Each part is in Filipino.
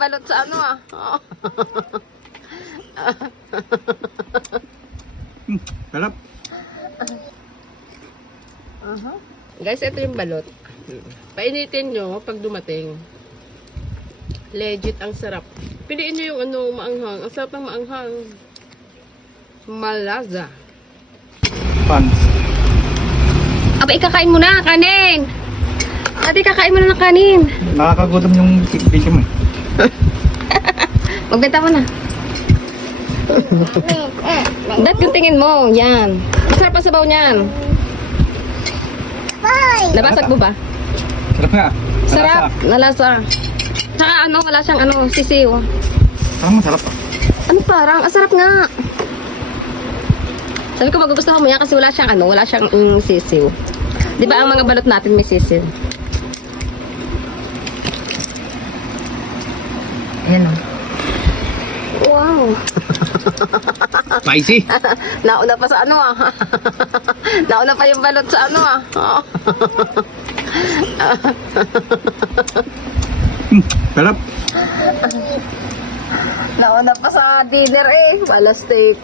balot sa ano ah. Oh. Sarap. Guys, ito yung balot. Painitin nyo pag dumating. Legit ang sarap. Piliin nyo yung ano, maanghang. Ang sarap ng maanghang. Malaza. Pans. Aba, ikakain mo na, kanin! Ate, kakain mo na ng kanin. Nakakagutom yung fish mo eh. Magbenta mo na. Dat yung tingin mo. Yan. Masarap ang sabaw niyan. Nabasag mo ba? Sarap nga. Sarap. Nalasa. Saka ano, wala siyang ano, sisiw. Parang masarap ah. Ano parang? Ang sarap nga. Sabi ko magugustuhan mo yan kasi wala siyang ano, wala siyang sisiw. Di ba ang mga balot natin may sisiw? Ayan o. Wow. Spicy. Nauna pa sa ano ah. Nauna pa yung balot sa ano ah. Oh. Sarap. Nauna pa sa dinner eh. Wala steak.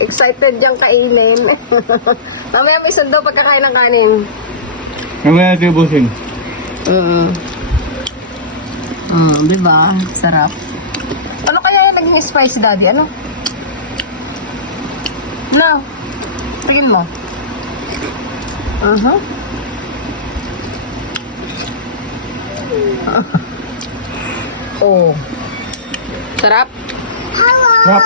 Excited yung kainin. Mamaya may sundo pagkakain ng kanin. Mamaya natin ubusin. Diba? Sarap. Ano kaya yung naging spicy, daddy? Ano? No. Tingin mo. Oh. Sarap? Sarap.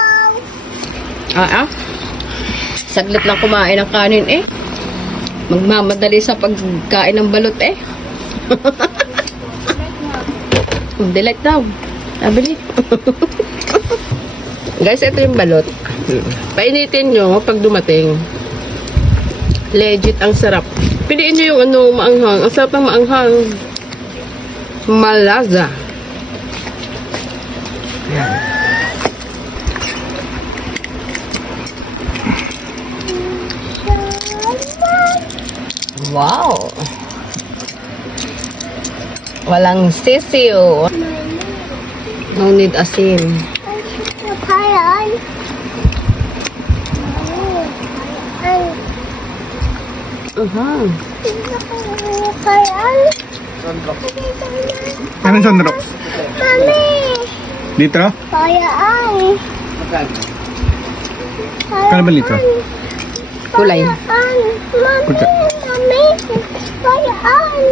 Saglit lang kumain ng kanin eh. Magmamadali sa pagkain ng balot eh. Delight daw. Nabili. Guys, ito yung balot. Painitin nyo pag dumating. Legit ang sarap. Piliin nyo yung ano, maanghang. Ang sarap ng maanghang. Malaza. Yan. Wow. Walang sisiw. No need asin. Anong sandrok? Mami! Litro? Kayaan! Kano ba litro? Kulay. Mami! Puta. Mami! Kayaan!